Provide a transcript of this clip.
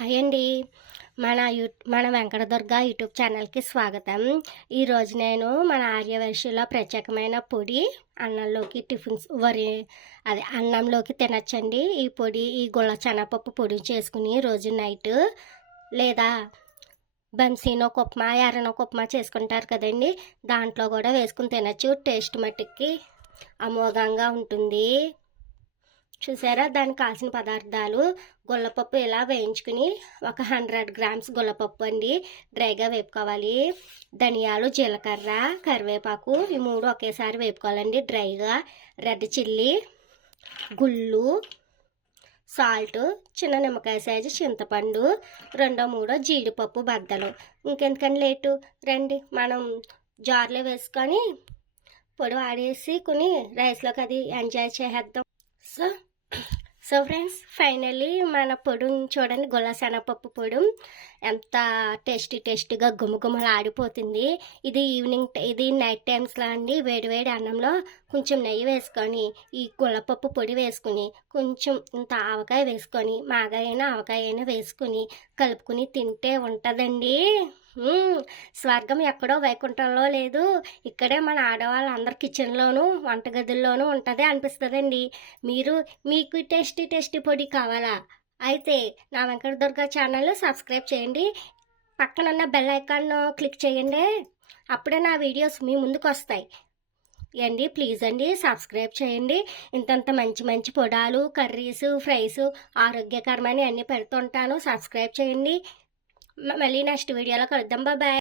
Hi అండి. మన Venkatadurga YouTube ఛానల్కి స్వాగతం. ఈరోజు నేను మన ఆర్యవైశ్యలో ప్రత్యేకమైన పొడి అన్నంలోకి అన్నంలోకి తినచ్చండి. ఈ పొడి ఈ గుళ్ళ శనగపప్పు పొడి చేసుకుని రోజు నైట్ లేదా బన్సీనో ఉప్మా ఎర్రనొక ఉప్మా చేసుకుంటారు కదండి, దాంట్లో కూడా వేసుకుని తినచ్చు. టేస్ట్ మట్టుకి అమోఘంగా ఉంటుంది. చూసారా, దానికి కావాల్సిన పదార్థాలు: గుల్లపప్పు ఇలా వేయించుకుని ఒక 100 గ్రామ్స్ గుల్లపప్పు అండి, డ్రైగా వేపుకోవాలి. ధనియాలు, జీలకర్ర, కరివేపాకు ఈ 3 ఒకేసారి వేపుకోవాలండి డ్రైగా. రెడ్ చిల్లీ, గుళ్ళు, సాల్ట్, చిన్న నిమ్మకాయ సైజు చింతపండు, 2-3 జీడిపప్పు బద్దలు. ఇంకెందుకని లేటు, రండి మనం జార్లో వేసుకొని పొడి వాడేసి రైస్లోకి అది ఎంజాయ్ చేసేద్దాం. సో ఫ్రెండ్స్, ఫైనల్లీ మన పొడిని చూడండి, గుల్ల శనగపప్పు పొడి ఎంత టేస్టీగా గుమగుమలు ఆడిపోతుంది. ఇది నైట్ టైమ్స్లో అండి, వేడివేడి అన్నంలో కొంచెం నెయ్యి వేసుకొని ఈ గుల్లపప్పు పొడి వేసుకుని కొంచెం ఇంత ఆవకాయ వేసుకొని ఆవకాయ అయినా వేసుకుని కలుపుకుని తింటే ఉంటుందండి. స్వర్గం ఎక్కడో వైకుంఠంలో లేదు, ఇక్కడే మన ఆడవాళ్ళందరి కిచెన్లోనూ వంటగదుల్లోనూ ఉంటుంది అనిపిస్తుందండి. మీకు టేస్టీ పొడి కావాలా అయితే నా వెంకటదుర్గ ఛానల్ సబ్స్క్రైబ్ చేయండి, పక్కనున్న బెల్ ఐకాన్ క్లిక్ చేయండి, అప్పుడే నా వీడియోస్ మీ ముందుకు వస్తాయి అండి. ప్లీజ్ అండి సబ్స్క్రైబ్ చేయండి. ఇంతంత మంచి పొడాలు, కర్రీస్, ఫ్రైస్, ఆరోగ్యకరమైన అన్నీ పెడుతుంటాను. సబ్స్క్రైబ్ చేయండి. మళ్ళీ నెక్స్ట్ వీడియోలో కలుద్దాం. బాయ్.